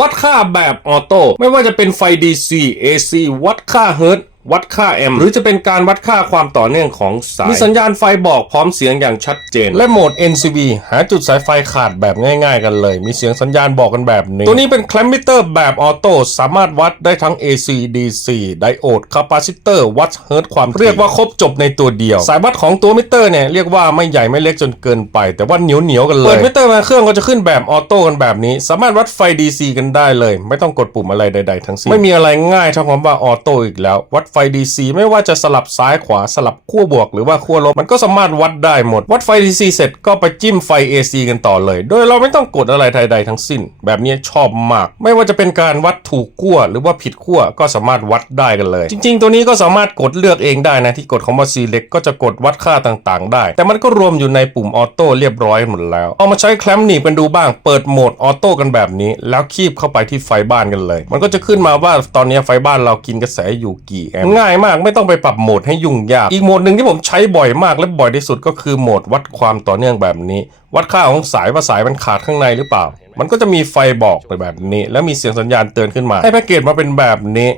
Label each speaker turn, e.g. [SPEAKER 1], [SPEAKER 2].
[SPEAKER 1] วัดค่าแบบออโต้ไม่ว่าจะเป็นไฟ DC AC วัดค่าเฮิร์ต วัดค่าแอมป์หรือจะเป็นการวัดค่าความต่อเนื่องของสาย มีสัญญาณไฟบอกพร้อมเสียงอย่างชัดเจน และโหมด NCV หาจุดสายไฟขาดแบบง่ายๆกันเลย มีเสียงสัญญาณบอกกันแบบนี้ ตัวนี้เป็นแคลมมิเตอร์แบบออโต้สามารถวัดได้ทั้ง AC DC ไดโอดคาปาซิเตอร์วัดเฮิรตซ์ความถี่เรียกว่าครบจบในตัวเดียว สายวัดของตัวมิเตอร์เนี่ยเรียกว่าไม่ใหญ่ไม่เล็กจนเกินไป แต่ว่าเหนียวเหนียวๆกันเลยเปิดมิเตอร์มาเครื่องก็จะขึ้นแบบออโต้กันแบบนี้ สามารถวัดไฟ DC กันได้เลย ไม่ต้องกดปุ่มอะไรใด ๆ ทั้งสิ้นไม่มีอะไรง่ายเท่าคำว่าออโต้อีกแล้ววัดไฟ DC ไม่ว่าจะสลับซ้ายขวาสลับขั้วบวกหรือว่าขั้วลบมันก็สามารถวัดได้หมด วัดไฟ DC เสร็จก็ไปจิ้มไฟ AC กันต่อเลย โดยเราไม่ต้องกดอะไรใดๆทั้งสิ้น แบบนี้ชอบมาก ไม่ว่าจะเป็นการวัดถูกขั้วหรือว่าผิดขั้วก็สามารถวัดได้กันเลย จริง ๆ ตัวนี้ก็สามารถกดเลือกเองได้นะที่กดคำว่า select ก็จะกดวัดค่าต่างๆ ได้ แต่มันก็รวมอยู่ในปุ่มออโต้เรียบร้อยหมดแล้วเอามาใช้แคลมหนีบกันดูบ้างเปิดโหมดออโต้กันแบบนี้ แล้วคีบเข้าไปที่ไฟบ้านกันเลย มันก็จะขึ้นมาว่าตอนนี้ไฟบ้านเรากินกระแสอยู่กี่แอมง่ายมากไม่ต้องไปปรับโหมดให้ยุ่งยาก อีกโหมดหนึ่งที่ผมใช้บ่อยมากและบ่อยที่สุดก็คือโหมดวัดความต่อเนื่องแบบนี้ วัดค่าของสายว่าสายมันขาดข้างในหรือเปล่า มันก็จะมีไฟบอกไปแบบนี้ แล้วมีเสียงสัญญาณเตือนขึ้นมา ให้แพ็กเกจมาเป็นแบบนี้